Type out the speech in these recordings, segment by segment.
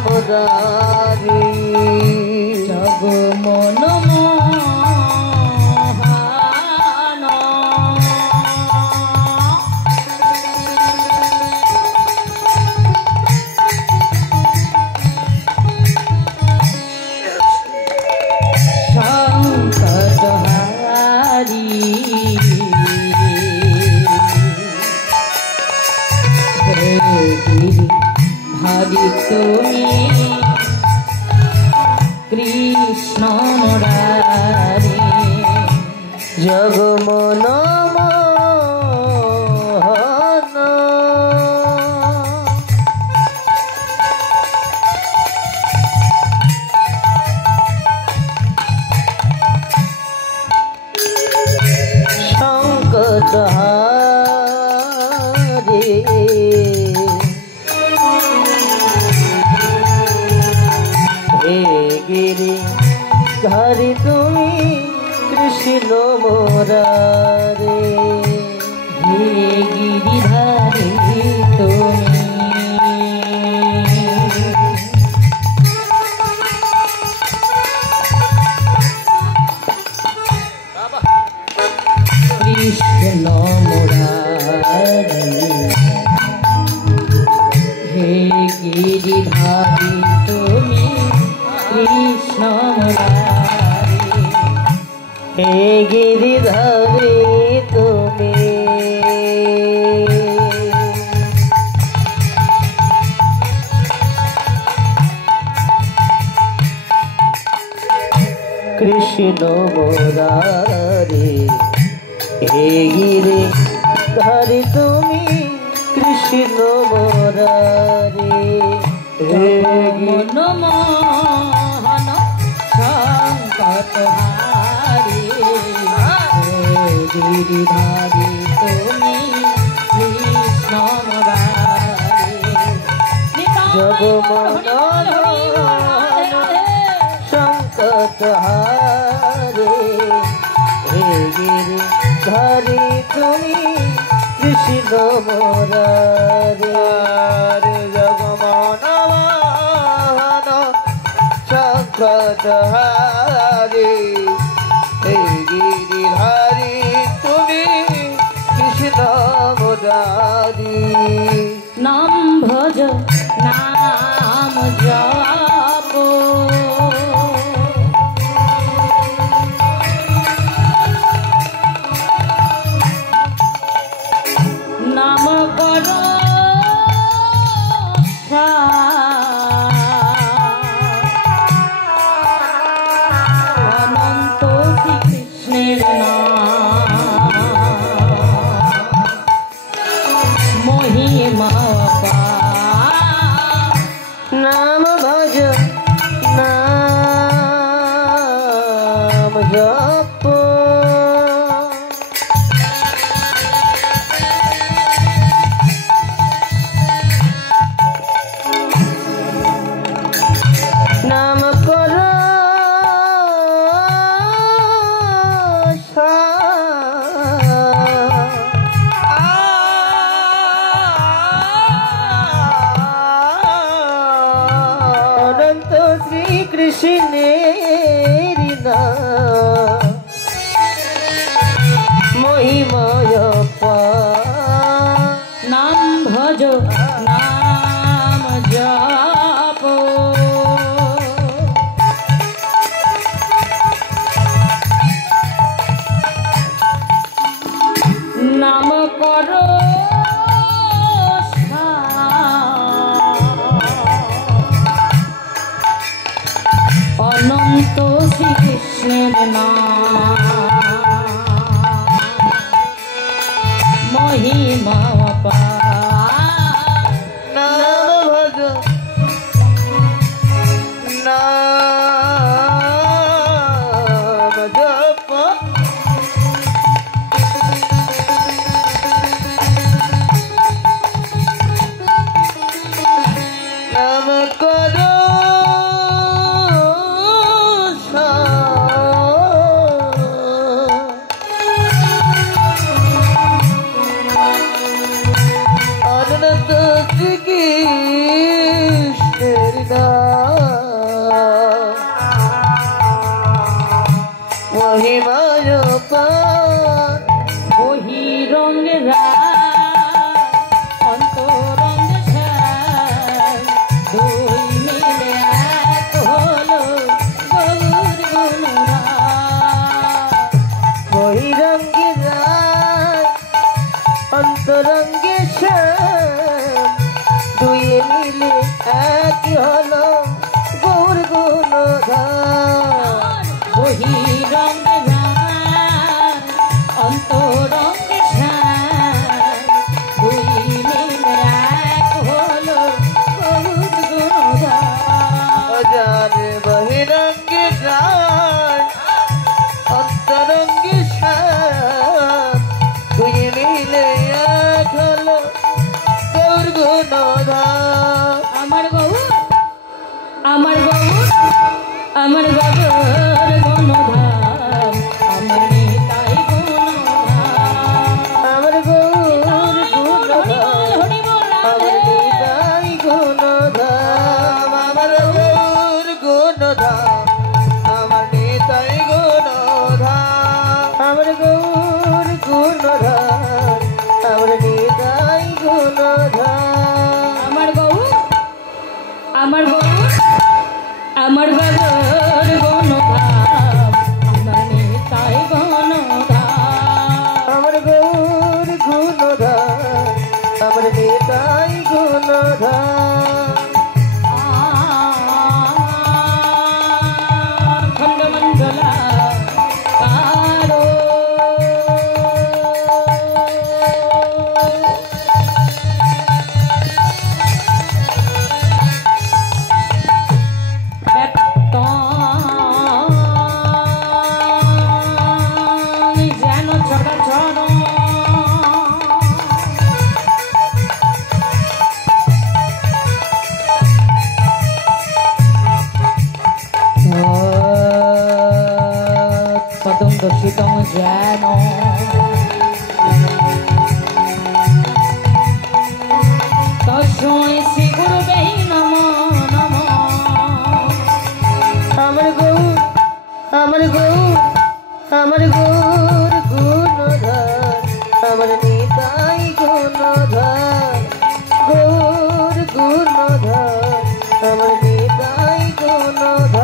Murari jug মন মোহন সংকটহারি ভাবি তুমি কৃষ্ণ মুরারি জগ মন মোহন সংকটহারি গিরি ধারি তুমি কৃষ্ণ মুরারি হে গিরিধারি তুমি কৃষ্ণ মুরারি হে গিরিধারি তুমি কৃষ্ণ মুরারি হে গিরিধারি তুমি কৃষ্ণ মুরারি হে গিরিধারি তুমি কৃষ্ণ মুরারি হে মন মোহন সংকটহারি গিরিধারি তুমি কৃষ্ণ মুরারি জগ মন সংকটহারি হে গিরিধারি তুমি কৃষ্ণ মুরারি জগ মন সংকটহারি হে গিরিধারি তুমি কৃষ্ণ মুরারি নাম ভজ নাম জপ নাম কর অনন্ত শ্রীকৃষ্ণের নাম মহিমা নাম ভজ নাম জপ নাম কর অনন্ত শ্রীকৃষ্ণের নাম মহিময় নাম ভজ নাম জপ নাম কর অনন্ত শ্রীকৃষ্ণের নাম মহিমা নাম ভজ নাম জপ নাম কর রঙের নাম মহিমায় পার ওহি রঙে অন্তরঙ্গে শ্যাম দুই মিলে এক হলো গৌর গুণরাম বহিরঙ্গে রায় অন্তরঙ্গে শ্যাম দুই মিলে এক হলো গৌর গুণধাম ওহি রঙে অন্তরঙ্গে শ্যাম দুই মিলে এক হলো গৌর গুণরাম অজান বহিরঙ্গে রায় অন্তরঙ্গে শ্যাম দুই মিলে এক হলো গৌর গুণধাম আমার গৌর আমার গৌর আমার গৌর গুণধাম আমার নিতাই গুণধাম আমার গৌর হরি বল, গুণধাম হরি বল, আমার রাধে। নিতাই গুণধাম আমার গৌর গুণধাম আমার নিতাই গুণধাম আমার গৌর গুণধাম আমার নিতাই গুণধাম আমার গৌর আমার গৌর আমার গৌর গুণধাম আমার নিতাই গুণধাম আমার গৌর গুণধাম আমার নিতাই গুণধাম খণ্ডমণ্ডলা কারো যেন ছড়া ছড় পদম দর্শিতম যেন তস্মৈ শ্রী গুরুবে নমঃ নমঃ আমার গৌর আমার গৌর আমার গৌর গুণধার আমার নিতাই গুণধার গৌর গুণধার আমার নিতাই গুণধার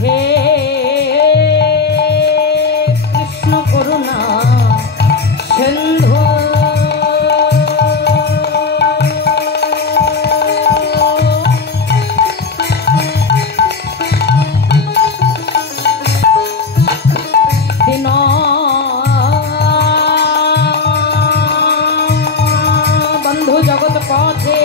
হে কৃষ্ণ করুণা সিন্ধু দিন বন্ধু জগৎ পথে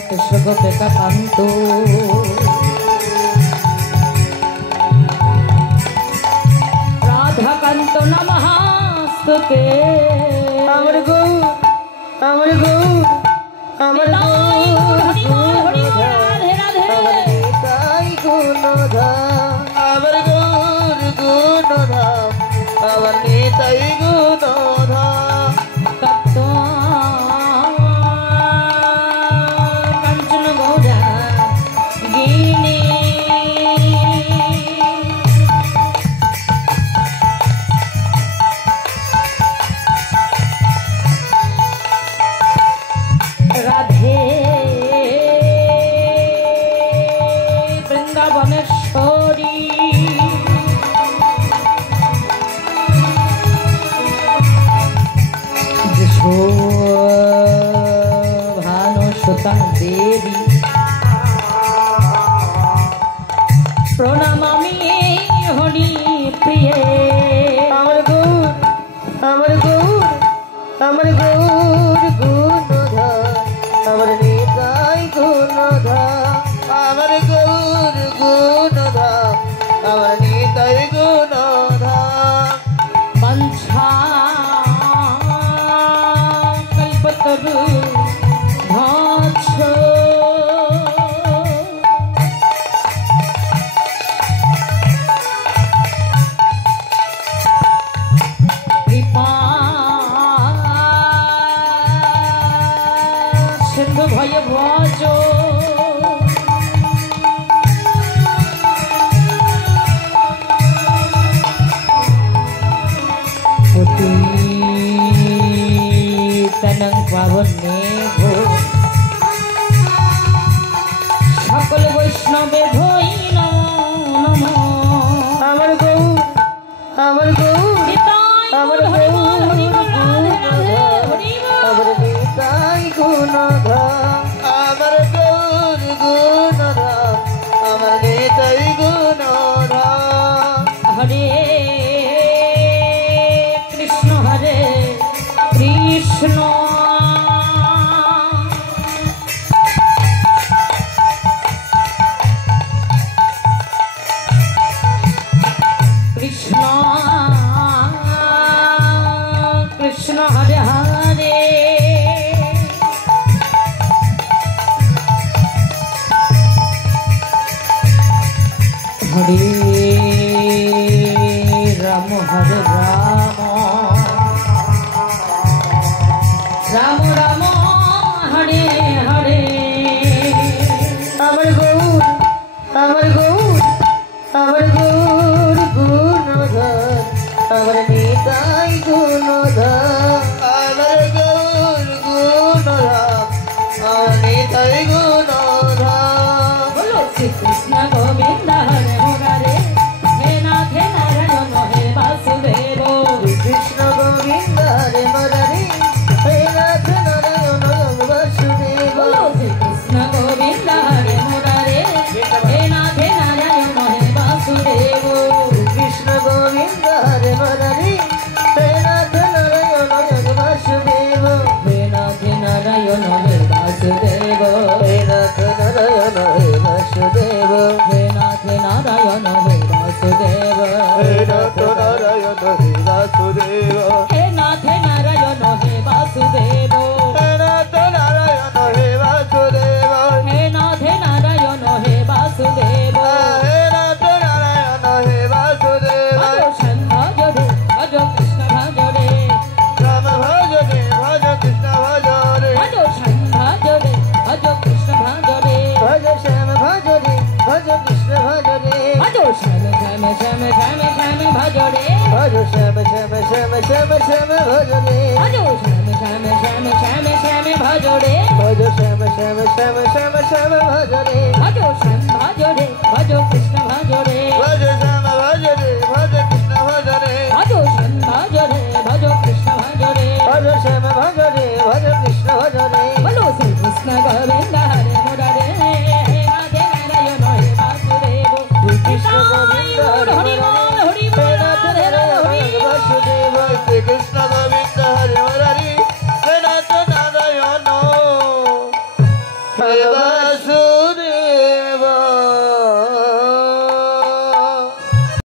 কৃষ্ণ গোপিকা কান্ত রাধাকান্ত নমস্তুতে আমার গৌর আমার গৌর আমার গৌর হরি বল, হরি বল, রাধে রাধে। আমার নিতাই গুণধাম আমার গৌর গুণধাম আমার নিতাই গুণধাম তপ্ত কাঞ্চন গৌরা গিনি রাধে বৃন্দাবনেশ্বরী ভানুসুতা দেবী প্রণামামি হরি প্রিয়ে আমার গৌর আমার গৌর আমার গৌর গুণধাম আমার নিতাই গুণধাম আমার গৌর গুণধাম আমার নিতাই গুণধাম বাঞ্ছা কল্পতরু ধ্বংস আমার গৌর নিতাই আমার গৌর, হরি বল, হরি গৌর বল, রাধে রাধে, হরি বল। আমার নিতাই গুণধর আমার গৌর গুণধর আমার নিতাই গুণধর হরে কৃষ্ণ হরে কৃষ্ণ কৃষ্ণ কৃষ্ণ হরে হরে হরে রাম হরে রাম রাম রাম হরে হরে আমার গৌর আমার গৌর আমার গৌর গুণধর আমার নিতাই গুণধর আমার গৌর গুণধর আমার নিতাই গুণধর বলো শ্রীকৃষ্ণ গোবিন্দ হরে মুরারে হে নাথ হে নারায়ণ হে বাসুদেব কৃষ্ণ গোবিন্দ হরে মুরারি হে নাথ নারায়ণ বাসুদেব বলো শ্রীকৃষ্ণ গোবিন্দ হরে মুরারে হে নাথ হে নারায়ণ হে বাসুদেব কৃষ্ণ গোবিন্দ হরে মুরারি হে নাথ নারায়ণ বাসুদেব হে নাথ হে নারায়ণ হে বাসুদেব হে নাথ নারায়ণ হে বাসুদেব হে নাথ হে নারায়ণ হে বাসুদেব হে নাথ নারায়ণ হে বাসুদেব হে নাথ হে নারায়ণ হে বাসুদেব হে নাথ নারায়ণ হে বাসুদেব হে নাথ হে নারায়ণ হে বাসুদেব হে নাথ নারায়ণ হে বাসুদেব ভজ সন্ধ্য জরে ভজ কৃষ্ণ ভজ রে রাম ভজ রে ভজ কৃষ্ণ ভজ রে ভজ সন্ধ্য জরে ভজ কৃষ্ণ ভজ রে ভজ শ্যাম ভজ রে ভজ কৃষ্ণ ভজ রে ভজ শ্যাম শ্যাম শ্যাম শ্যাম শ্যাম ভজ রে ভজ শ্যাম শ্যাম শ্যাম শ্যাম শ্যাম ভজ রে ভজ শ্যাম শ্যাম শ্যাম শ্যাম শ্যাম ভজ রে ভজ শ্যাম শ্যাম শ্যাম শ্যাম শ্যাম ভজ রে ভজ শ্যাম ভজ রে ভজ কৃষ্ণ ভজ রে ভজ শ্যাম ভজ রে ভজ কৃষ্ণ ভজ রে ভজ শ্যাম ভজ রে ভজ কৃষ্ণ ভজ রে ভজ শ্যাম ভজ রে ভজ কৃষ্ণ ভজ রে বলো শ্রীকৃষ্ণ গোবিন্দ